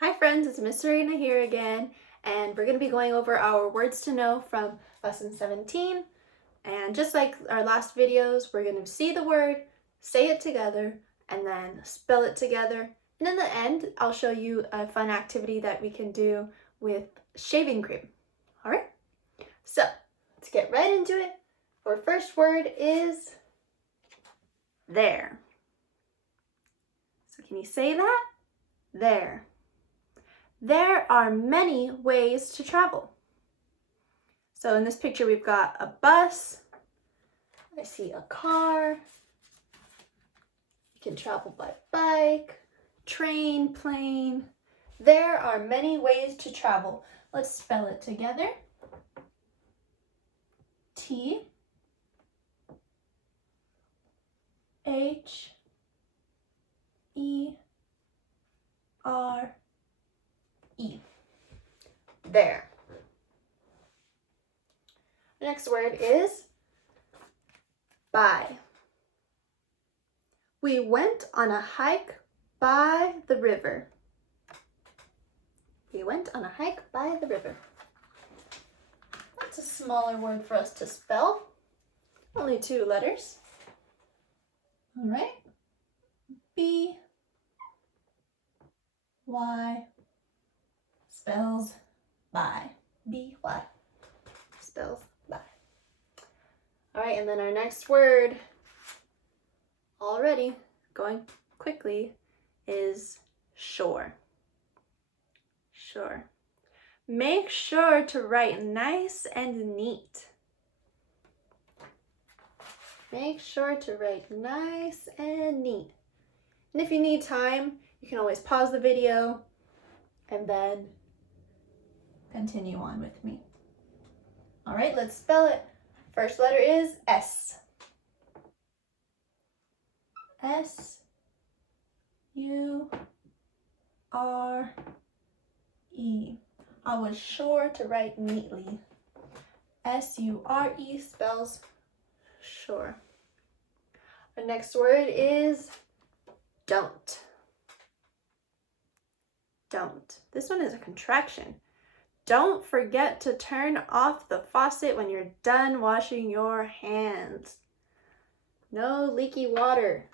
Hi friends, it's Miss Serena here again, and we're going to be going over our words to know from lesson 17. And just like our last videos, we're going to see the word, say it together, and then spell it together. And in the end, I'll show you a fun activity that we can do with shaving cream. All right? So, let's get right into it. Our first word is there. So can you say that? There. There are many ways to travel. So in this picture, we've got a bus. I see a car. You can travel by bike, train, plane. There are many ways to travel. Let's spell it together. T H E R E. There. The next word is by. We went on a hike by the river. We went on a hike by the river. That's a smaller word for us to spell. Only 2 letters. All right. B Y spells by. B-Y spells by. All right, and then our next word, already going quickly, is shore. Shore. Make sure to write nice and neat. Make sure to write nice and neat. And if you need time, you can always pause the video and then continue on with me. All right, let's spell it. First letter is S. S-U-R-E. I was sure to write neatly. S-U-R-E spells sure. Our next word is don't. Don't. This one is a contraction. Don't forget to turn off the faucet when you're done washing your hands. No leaky water.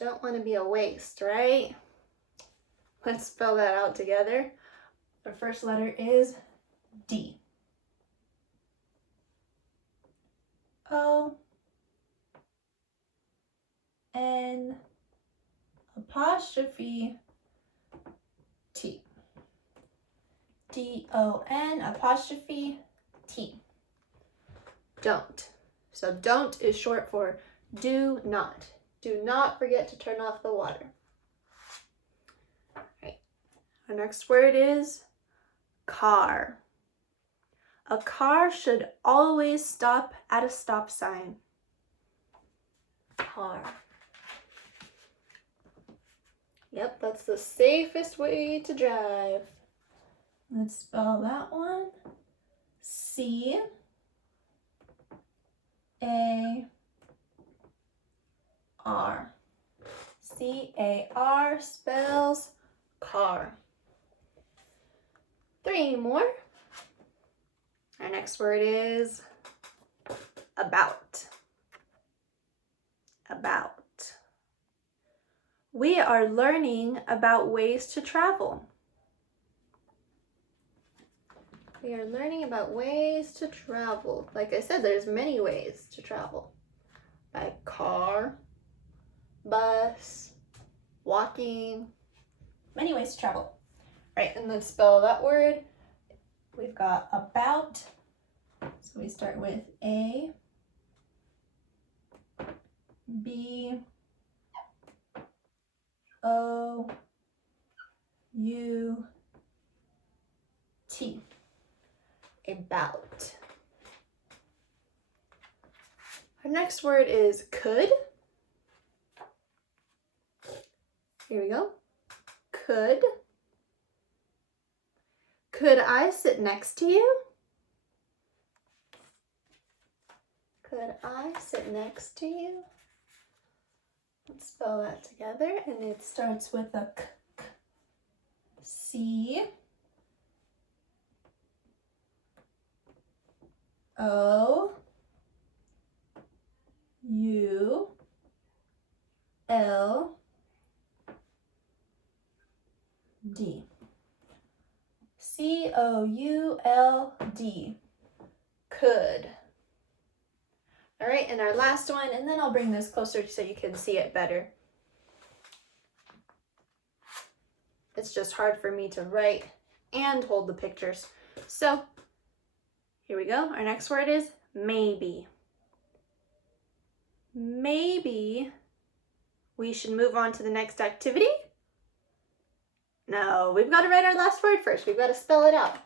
Don't want to be a waste, right? Let's spell that out together. The first letter is D. O N apostrophe T. D-O-N apostrophe T. Don't. So don't is short for do not. Do not forget to turn off the water. All right. Our next word is car. A car should always stop at a stop sign. Car. Yep, that's the safest way to drive. Let's spell that one. C-A-R. C-A-R spells car. 3 more. Our next word is about. About. We are learning about ways to travel. We are learning about ways to travel. Like I said, there's many ways to travel. By car, bus, walking, many ways to travel. Right, and let's spell that word. We've got about. So we start with A, B, O, U, T. About. Our next word is could. Here we go. Could. Could I sit next to you? Could I sit next to you? Let's spell that together, and it starts with a k. C O U L D. C-O-U-L-D. Could. All right, and our last one, and then I'll bring this closer so you can see it better. It's just hard for me to write and hold the pictures. So here we go. Our next word is maybe. Maybe we should move on to the next activity. No, we've got to write our last word first. We've got to spell it out.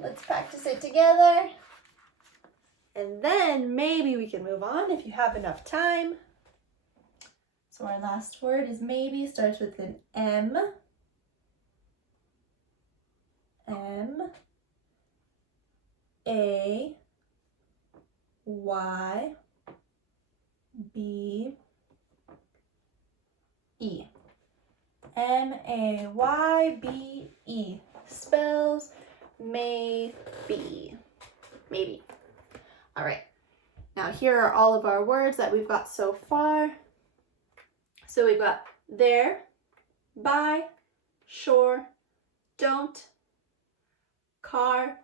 Let's practice it together. And then maybe we can move on if you have enough time. So our last word is maybe, starts with an M. M. A. Y. B. E. M-A-Y-B-E spells maybe. Maybe. All right. Now here are all of our words that we've got so far. So we've got there, by, sure, don't, car,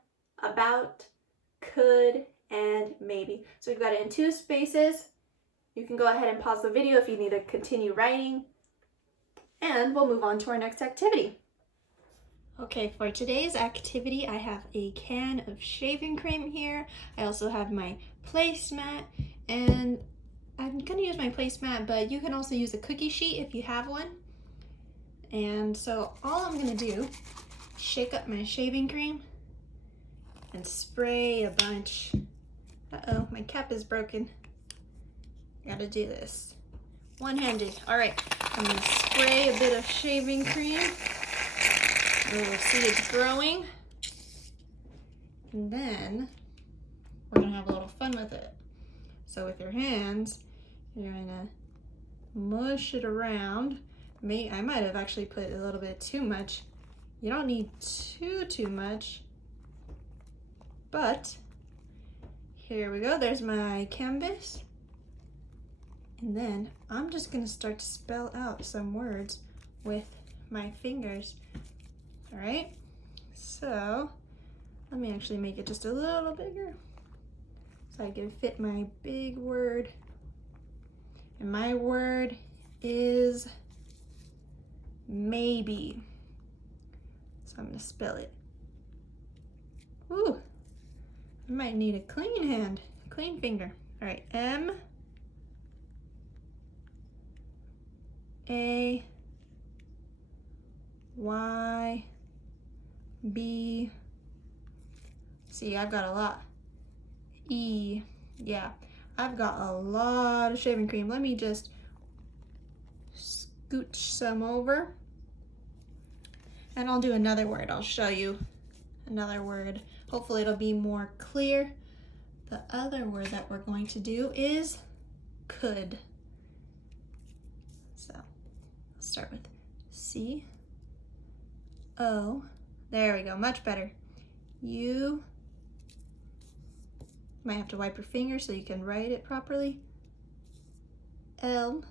about, could, and maybe. So we've got it in 2 spaces. You can go ahead and pause the video if you need to continue writing. And we'll move on to our next activity. Okay, for today's activity, I have a can of shaving cream here. I also have my placemat, and I'm gonna use my placemat, but you can also use a cookie sheet if you have one. And so all I'm gonna do, shake up my shaving cream and spray a bunch. Uh-oh, my cap is broken. Gotta do this one-handed. All right, I'm gonna spray a bit of shaving cream. We'll see it's growing. And then we're gonna have a little fun with it. So with your hands, you're gonna mush it around. I might have actually put a little bit too much. You don't need too much. But here we go, there's my canvas. And then I'm just gonna start to spell out some words with my fingers. All right, so let me actually make it just a little bigger so I can fit my big word. And my word is maybe. So I'm gonna spell it. Ooh, I might need a clean hand, clean finger. All right, M A Y B. See, I've got a lot. E. Yeah, I've got a lot of shaving cream. Let me just scooch some over. And I'll do another word. I'll show you another word. Hopefully it'll be more clear. The other word that we're going to do is could. So I'll start with C. O. There we go, much better. U. Might have to wipe your finger so you can write it properly. L.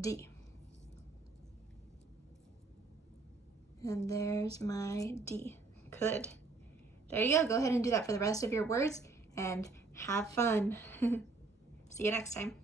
D. And there's my D. Could. There you go. Go ahead and do that for the rest of your words and have fun. See you next time.